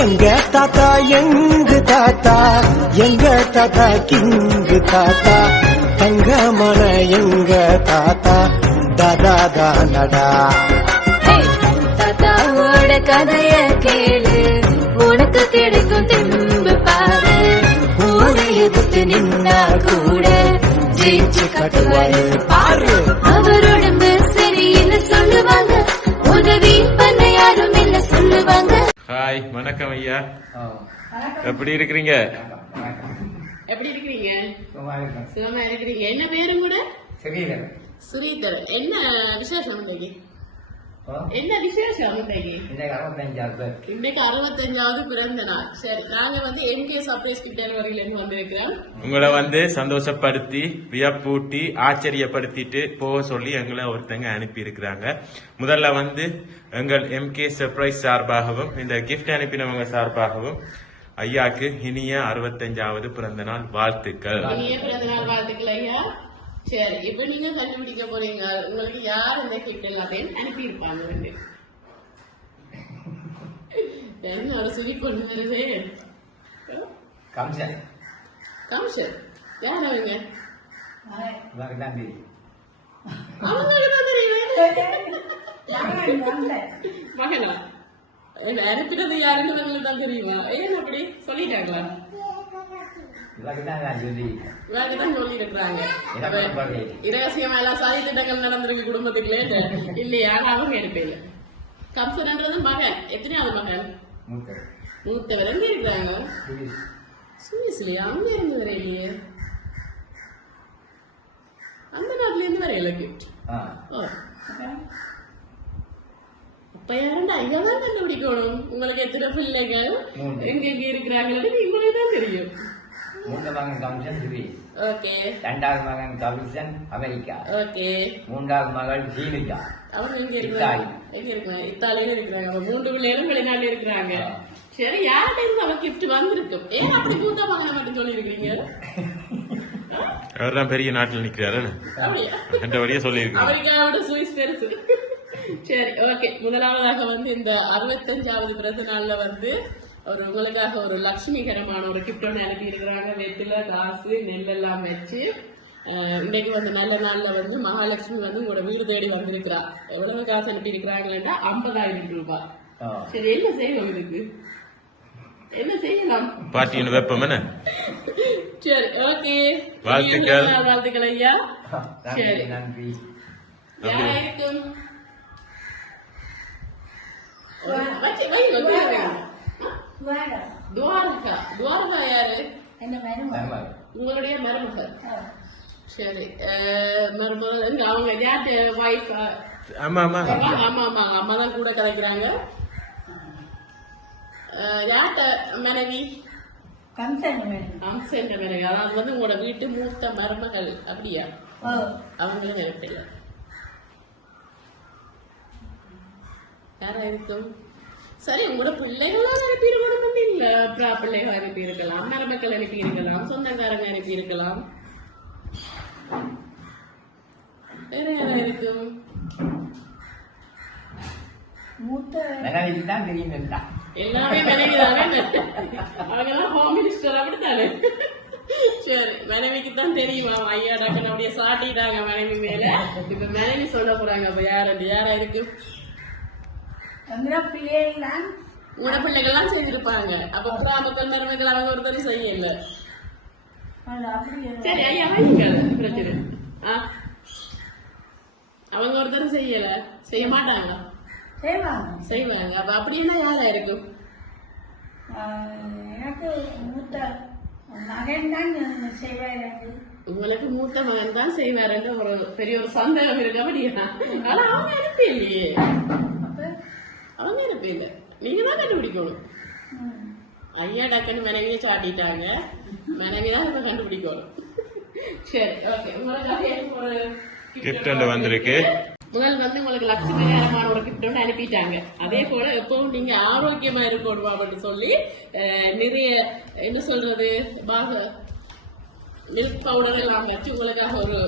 எங்க தாத்தா எங்க தாத்தா கிங்கு தாத்தா தங்கமான எங்க தாத்தா தாதா தானடா. தாத்தாவோட கதைய கேளு, உனக்கு கிடைக்கும் தெம்பு பாரு. ஊரை எதிர்த்து நின்னா கூட ஜெயிச்சு கட்டுவாரு பாரு. அவரோட சரின்னு சொல்லுவாங்க, உதவி பண்ண யாரும் இல்ல சொல்லுவாங்க. ஹாய், வணக்கம் ஐயா. எப்படி இருக்கிறீங்க? எப்படி இருக்கிறீங்க? சுகமா இருக்கிறீங்க. என்ன பேரு கூட? சுரீதர். என்ன விசேஷம் இன்னைக்கு? என்ன விசேஷம் இன்னைக்கு? இன்னைக்கு 65வது பிறந்த நாள். சரி, நாங்க எம்கே சர்ப்ரைஸ் கிட்டர் வரையில வந்திருக்கிறோம். உங்களை சந்தோஷப்படுத்தி வியப்பூட்டி ஆச்சரியப்படுத்திட்டு போக சொல்லி எங்களை ஒருத்தங்க அனுப்பி இருக்கிறாங்க. முதல்ல எங்கள் எம்கே சர்ப்ரைஸ் சார்பாகவும் இந்த கிஃப்ட் அனுப்பினவங்க சார்பாகவும் ஐயாக்கு இனிய 65வது பிறந்த நாள் வாழ்த்துக்கள். இனிய பிறந்த நாள் வாழ்த்துக்கள் ஐயா. சரி, இப்ப நீங்க கண்டுபிடிக்க போறீங்க உங்களுக்கு யார் இந்த கிஃப்ட் எல்லாத்தையும் அனுப்பி இருப்பாங்க. ஒரு சொல்லி கொண்டு வருது கம்சன். யார் அவங்க? மகனா? அனுப்பினது யாருன்னு உங்களுக்கு தான் தெரியுமா? ஏன் அப்படி சொல்லிட்டாங்களா? சொல்லி இருக்கிறாங்க. இரகசியமா எல்லாம் சாதி திட்டங்கள் நடந்திருக்கு குடும்பத்துக்குள்ளே இல்லையா? அவங்க அனுப்பல. கம்சன்ன்றது மகன். எத்தனையாவது மகன்? மூத்தவர். எங்க இருக்கிறாங்க? சுவிஸ்லயா? அவங்க இருந்து வரையிலையே, அந்த நாட்டுல இருந்து வரையில கிஃப்ட். இப்ப யாருண்டா ஐயாதான் கண்டுபிடிக்கணும். உங்களுக்கு எத்தனை பிள்ளைகள் எங்க எங்க இருக்கிறாங்கன்னு உங்களுக்கு தான் தெரியும். மூன்றாவது மகன் கமிஷன் சுரேஷ். ஓகே. இரண்டாவது மகன் கமிஷன் அமெரிக்கா. ஓகே. மூன்றாவது மகள் ஜீனிகா. அவங்க எங்க இருக்கிறாங்க? இத்தாலியில இருக்கிறாங்க. 3 பிள்ளைகளும் வெளிநாட்டுல இருக்கிறாங்க. சரி, யார்கிட்ட இருந்து அவ கிஃப்ட் வந்திருக்கும்? ஏன் அப்படி மூத்த மகனை மட்டும் சொல்லி இருக்கீங்க? அவர்தான் பெரிய நாட்டில் நிக்கிறாரு. அமெரிக்காவோட சுவிஸ் பெருசு. சரி, ஓகே. முதலாவதாக இந்த 65வது பிறந்த நாள்ல உங்களுக்காக ஒரு லட்சுமிகரமான ஒரு கிஃப்ட் ஒன்று அனுப்பி இருக்கிறாங்க. வெற்றில காசு நெல்லெல்லாம் வச்சு இன்னைக்கு நல்ல நாள்ல மகாலட்சுமி உங்களோட வீடு தேடி வந்திருக்கிறா. எவ்வளவு காசு அனுப்பி இருக்கிறாங்கன்னா 50,000 ரூபாய். சரி, என்ன செய்வோம் இதுக்கு? என்ன செய்யலாம்? பார்ட்டியின் வெப்பம் என்ன? சரி, ஓகே. வாழ்த்துக்கள் ஐயா. சரி, நன்றி. யாருக்கும் துவாரகா யாரு? உங்களுடைய மருமகள். சரி, மருமகள் அவங்க யார்ட்ட வைஃப்? ஆமா ஆமா ஆமா ஆமா, அம்மா தான் கூட கலைக்கிறாங்க. யார்ட்ட மனைவி? கம்சன் மனைவி. அதாவது உங்களோட வீட்டு மூத்த மருமகள். அப்படியா? அவங்களும் எனக்கு இல்லை. யாரா இருக்கும்? சரி, உங்களோட பிள்ளைகளாம் அனுப்பி இருக்கணும் இல்ல? பிள்ளைகள் அனுப்பி இருக்கலாம், மருமக்கள் அனுப்பி இருக்கலாம், சொந்தக்காரங்க அனுப்பி இருக்கலாம். வேற யாரா இருக்கும்? எல்லாமே மனைவிதானே. அவங்கெல்லாம் ஹோம் மினிஸ்டர் அப்படித்தானே. சரி, மனைவிக்கு தான் தெரியுமா? ஐயா டாக்டர் அப்படியே சாட்டிட்டாங்க மனைவி மேல. இப்ப மனைவி சொல்ல போறாங்க. அப்ப யாரா இருக்கு? உங்களோட பிள்ளைகள்லாம் செஞ்சிருப்பாங்க. அப்ப மக்கள் மருமக்கள் அவங்க ஒருத்தரும் செய்யல. சரி ஐயா, பிரச்சனை. அவங்க ஒருத்தரும் செய்யல, செய்ய மாட்டாங்க. செய்வாங்க. அப்ப அப்படின்னா யாரா இருக்கும்? உங்களுக்கு மூத்த மகன் தான் செய்வாருன்னு ஒரு பெரிய ஒரு சந்தேகம் இருக்கு. அப்படியா? ஆனா அவங்க அனுப்பி இல்லையே. அவங்க இருப்பீங்க, நீங்க தான் கண்டுபிடிக்கணும். ஐயா டக்குன்னு மனைவியை சாட்டிட்டாங்க. மனைவிதான் இப்ப கண்டுபிடிக்கணும். சரி, ஓகே. உங்களுக்கு ஒரு கிஃப்ட் வந்திருக்கு. முதல் உங்களுக்கு லட்சுமிகரமான ஒரு கிஃப்ட் ஒன்று அனுப்பிட்டாங்க. அதே போல எப்பவும் நீங்க ஆரோக்கியமா இருக்கணும் அப்படின்னு சொல்லி நிறைய என்ன சொல்றது மில்க் பவுடர் எல்லாம் வச்சு உங்களுக்காக ஒரு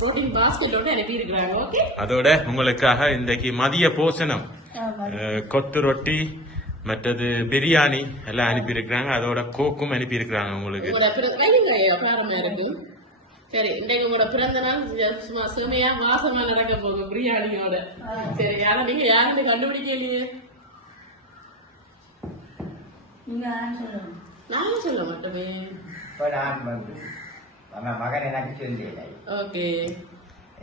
புரோட்டீன் பாஸ்கெட் ஒன்று அனுப்பி இருக்கிறாங்க. ஓகே. அதோட உங்களுக்காக இன்றைக்கு மதிய போசனம் கொத்து ரொட்டி மற்றது பிரியாணி எல்லாம் அனுப்பி இருக்கிறாங்க, அதோட கோக்கும் அனுப்பி இருக்கிறாங்க உங்களுக்கு. பாரமா இருக்கு. சரி, இன்னைக்கு உங்களோட பிறந்த நாள் சும்மா சுமையா வாசமா நடக்க போகும் பிரியாணியோட. சரி, யாரும் நீங்க யாருன்னு கண்டுபிடிக்கலையே. நானும் சொல்ல மாட்டோமே. மகன் எனக்கு சொல்லி ஓகே,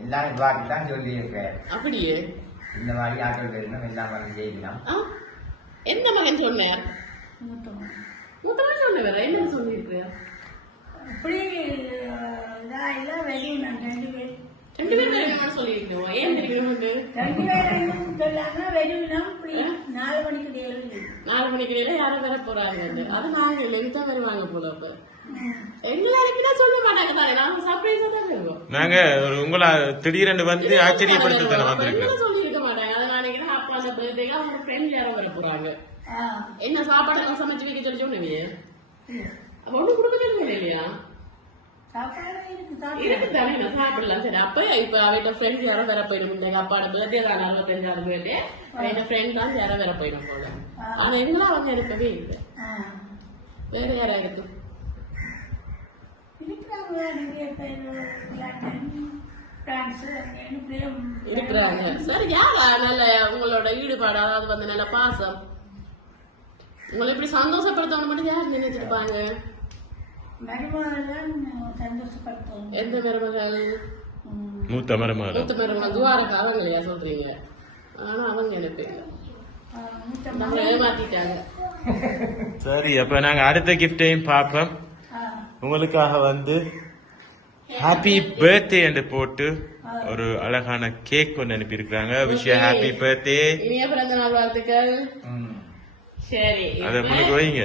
எல்லாரும் பார்த்து தான் சொல்லி இருக்கேன். அப்படியே இந்த மாதிரி ஆட்கள் பேருந்தும் எல்லாம் வந்து செய்யலாம். எந்த மகன் சொன்னார்? மொத்தமா சொன்ன வேற என்ன சொல்லியிருக்க? அப்படி எல்லாம் வெளியே நான் 2 பேர் 2 பேர் வேற சொல்லியிருக்கோம். ஏன் தெரியும்? 2 பேர் சொல்லாங்க வெளியினா அப்படி 4 மணிக்கு டெய்லி 4 மணிக்கு யாரும் வர போறாங்க. அது நாங்க லென்த்தா வருவாங்க போல. அப்ப எங்களுக்கு சொல்ல மாட்டாங்க தானே, நாங்க சர்ப்ரைஸா தான் வருவோம். நாங்க உங்களை திடீரென்று வந்து ஆச்சரியப்படுத்த தானே வந்திருக்கோம். சொல்லியிருக்க மாட்டாங்க. அதை நான் நினைக்கிறேன் அப்பா அந்த பர்த்டேக்கு அவங்க ஃப்ரெண்ட் யாரும் வர போறாங்க. என்ன சாப்பாடு எல்லாம் சமைச்சு வைக்க சொல்லி சொன்னீங்க. அப்ப ஒண்ணு கொடுக்க சொல்லுங்க இல்லையா? இருக்கு தானே, நான் சாப்பிடலாம். சரி, அப்ப இப்ப அவட்ட ஃப்ரெண்ட்ஸ் யாரும் வேற போயிடும். எங்க அப்பாட பர்த்டே தான் 65 பேரு. என் ஃப்ரெண்ட் தான் யாரும் வேற போயிடும் போல. ஆனா எங்களும் அவங்க இருக்கவே இல்லை. வேற யாரா இருக்கு? இருக்கிறாங்க. சரி, யாரா நல்ல உங்களோட ஈடுபாடு, அதாவது வந்து நல்ல பாசம், உங்களை இப்படி சந்தோஷப்படுத்தவங்க மட்டும் யார் நினைச்சிருப்பாங்க? எந்த மருமகள்? மூத்த மருமகள். மூத்த மருமகள் துவாரகா அவங்களையா சொல்றீங்க? ஆனா அவங்க எனக்கு நம்மள ஏமாத்திட்டாங்க. சரி, அப்ப நாங்க அடுத்த கிஃப்டையும் பார்ப்போம். உங்களுக்காக வந்து ஹாப்பி பர்த்டே என்று போட்டு ஒரு அழகான கேக் ஒன்று அனுப்பி இருக்காங்க. Wish you happy birthday. இனிய பிறந்த நாள் வாழ்த்துக்கள். சரி, அதை உங்களுக்கு வைங்க.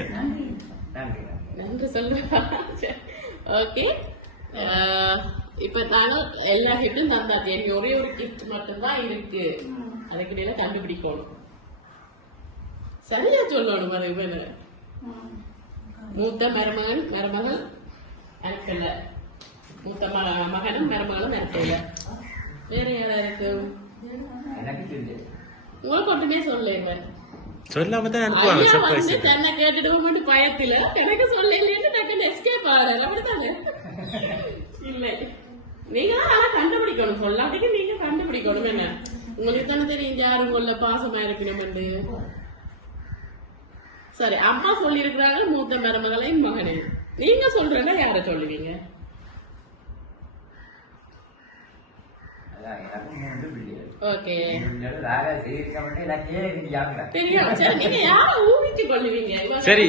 நன்றி சொல்லுங்க. ஓகே, இப்ப நாங்க எல்லா கிஃப்டும் தந்தாச்சு. எனக்கு ஒரே ஒரு கிஃப்ட் மட்டும்தான் இருக்கு. அதுக்கிடையில கண்டுபிடிக்கணும். சரியா சொல்லணும். அது மூத்த மருமகள் அனுப்பல, மூத்த மகனும் மருமகளும் அனுப்பல. வேற யாரா இருக்கு? உங்களுக்கு ஒன்றுமே சொல்லுங்க. சொல்லாம தான் அனுப்புவாங்க. ஐயா சர்ப்ரைஸ். வந்து தன்னை கேட்டுட்டு பயத்துல எனக்கு சொல்லலைன்னு டக்குன்னு எஸ்கேப் ஆகிறாரு. அப்படித்தானே? இல்லை, நீங்க தான் ஆனா கண்டுபிடிக்கணும். சொல்லாட்டிக்கு நீங்க கண்டுபிடிக்கணும். என்ன உங்களுக்கு தானே தெரியும் யாரு உங்கள பாசமா இருக்கணும். சரி, அம்மா சொல்லி இருக்கிறாங்க மூத்த மருமகளையும் மகனே. நீங்க சொல்றேன்னா யார சொல்லுவீங்க? ஓகே, தெரியும். சரி, நீங்க யார ஊகிச்சு கொள்ளுவீங்க? சரி,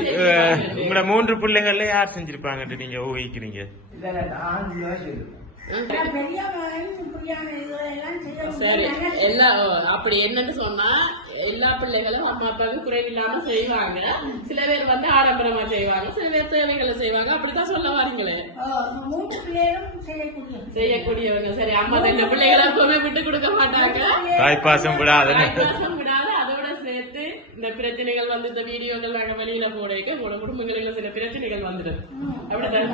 உங்களோட 3 பிள்ளைகள்ல யார் செஞ்சிருப்பாங்க நீங்க ஊகிக்கிறீங்க? சரி, எல்லா அப்படி என்னன்னு சொன்னா எல்லா பிள்ளைகளும் அம்மா அப்பாவுக்கு குறைவில்லாம செய்வாங்க. சில பேர் வந்து ஆடம்பரமா செய்வாங்க, சில பேர் தேவைகளை செய்வாங்க. அப்படித்தான் சொல்ல வாரீங்களே. செய்யக்கூடியவங்க. சரி, அம்மா இந்த பிள்ளைகளை எப்பவுமே விட்டு கொடுக்க மாட்டாங்க. தாய்ப்பாசம் விடாது. அதோட சேர்த்து இந்த பிரச்சனைகள் வந்து இந்த வீடியோக்கள் நாங்க வெளியில போடுறதுக்கு உங்களோட குடும்பங்களில் சில பிரச்சனைகள் வந்துடும். அப்படித்தான்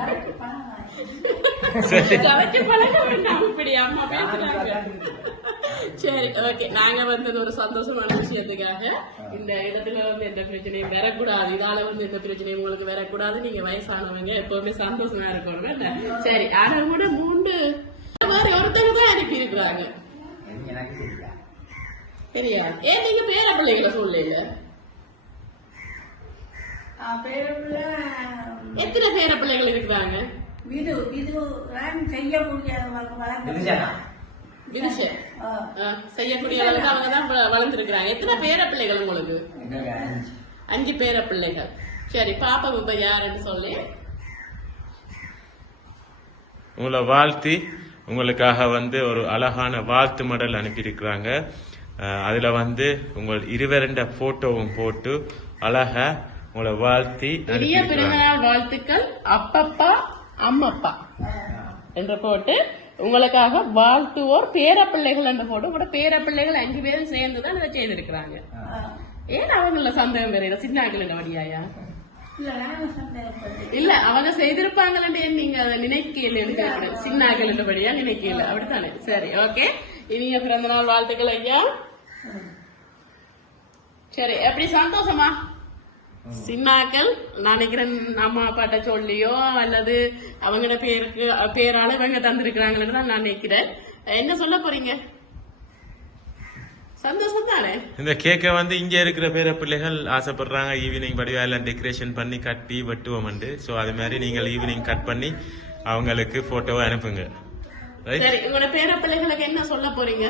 பழக வேண்டாம். இப்படி அம்மா பேசுறாங்க. சரி, ஓகே. நாங்க வந்தது ஒரு சந்தோஷமான விஷயத்துக்காக. இந்த இடத்துல வந்து எந்த பிரச்சனையும் வரக்கூடாது. இதால வந்து எந்த பிரச்சனையும் உங்களுக்கு வரக்கூடாது. நீங்க வயசானவங்க எப்பவுமே சந்தோஷமா இருக்கணும். சரி, ஆனா கூட 3 ஒருத்தங்க தான் அனுப்பி இருக்கிறாங்க. சரியா? ஏன் நீங்க பேர பிள்ளைகளை சொல்லல? எத்தனை பேர பிள்ளைகள் இருக்கிறாங்க? செய்யக்கூடிய அளவுக்கு அவங்க தான் வளர்ந்துருக்காங்க. எத்தனை பேர பிள்ளைகள் உங்களுக்கு? 5 பேர பிள்ளைகள். சரி, பாப்பா இப்ப யாருன்னு சொல்லி உங்களை வாழ்த்தி உங்களுக்காக வந்து ஒரு அழகான வாழ்த்து மடல் அனுப்பியிருக்கிறாங்க. அதுல வந்து உங்கள் 2 போட்டோவும் போட்டு அழகா உங்களை வாழ்த்தி பெரிய பிறந்தநாள் வாழ்த்துக்கள் அப்பப்பா அம்மப்பா என்று போட்டு உங்களுக்காக வாழ்த்துவோர் பேர பிள்ளைகள் என்று போட்டு உங்களோட பேர பிள்ளைகள் 5 பேரும் சேர்ந்துதான் இதை செய்திருக்கிறாங்க. ஏன் அவங்கள சந்தேகம் வேற சின்னாக்கள் வழியாயா? இல்ல, அவங்க செய்திருப்பாங்கன்னு நீங்க அதை நினைக்கல. சின்னாக்கள் என்றபடியா நினைக்கல. அப்படித்தானே? சரி, ஓகே. இனிய பிறந்த நாள் வாழ்த்துக்கள் ஐயா. சரி, எப்படி சந்தோஷமா? சின்னாக்கள் நான் நினைக்கிறேன் அம்மா அப்பாட்ட சொல்லியோ அல்லது அவங்களோட பேரால இவங்க தந்திருக்கிறாங்கன்னு தான் நான் நினைக்கிறேன். என்ன சொல்ல போறீங்க? சந்தோஷம் தானே? இந்த கேக்க வந்து இங்க இருக்கிற பேர பிள்ளைகள் ஆசைப்படுறாங்க ஈவினிங் படிவா எல்லாம் டெக்கரேஷன் பண்ணி கட்டி வெட்டுவோம். சோ அது மாதிரி நீங்கள் ஈவினிங் கட் பண்ணி அவங்களுக்கு போட்டோவை அனுப்புங்க. சரி, உங்களோட பேர பிள்ளைகளுக்கு என்ன சொல்ல போறீங்க?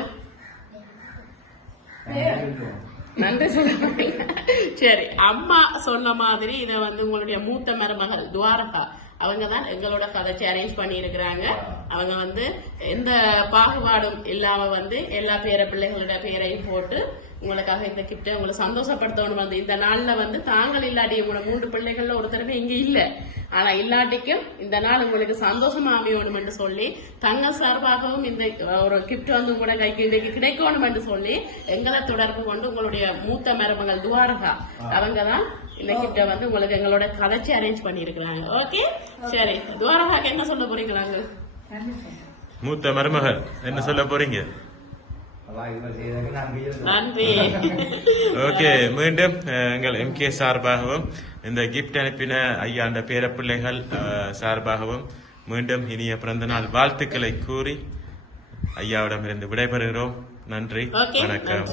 நன்றி சொல்ல போறீங்க. சரி, அம்மா சொன்ன மாதிரி இத வந்து உங்களுடைய மூத்த மருமகள் துவாரகா அவங்க தான் எங்களோட கதைச்சி அரேஞ்ச் பண்ணி இருக்கிறாங்க. அவங்க வந்து எந்த பாகுபாடும் இல்லாம வந்து எல்லா பேர பிள்ளைகளோட பேரையும் போட்டு உங்களுக்காக இந்த கிஃப்ட் உங்களை சந்தோஷப்படுத்தணும். வந்து இந்த நாள்ல வந்து தாங்கள் இல்லாட்டி உங்களோட 3 பிள்ளைகள்ல ஒருத்தருமே இங்க இல்ல, ஆனா இல்லாட்டிக்கும் இந்த நாள் உங்களுக்கு சந்தோஷமா அமையணும் என்று சொல்லி தங்க சார்பாகவும் இந்த ஒரு கிஃப்ட் வந்து உங்களோட கைக்கு இன்றைக்கு கிடைக்கணும் என்று சொல்லி எங்களை தொடர்பு கொண்டு உங்களுடைய மூத்த மருமகள் துவாரகா அவங்க தான் இந்த கிஃப்ட வந்து உங்களுக்கு எங்களோட கதைச்சி அரேஞ்ச் பண்ணி இருக்கிறாங்க. ஓகே, சரி, துவாரகாக்கு என்ன சொல்ல போறீங்களாங்க? மூத்த மருமகள் என்ன சொல்ல போறீங்க? நன்றி. ஓகே, மீண்டும் எங்கள் MK சார்பாகவும் இந்த கிஃப்ட் அனுப்பின ஐயாண்ட பேரப்பிள்ளைகள் சார்பாகவும் மீண்டும் இனிய பிறந்த நாள் வாழ்த்துக்களை கூறி ஐயாவிடமிருந்து விடைபெறுகிறோம். நன்றி, வணக்கம்.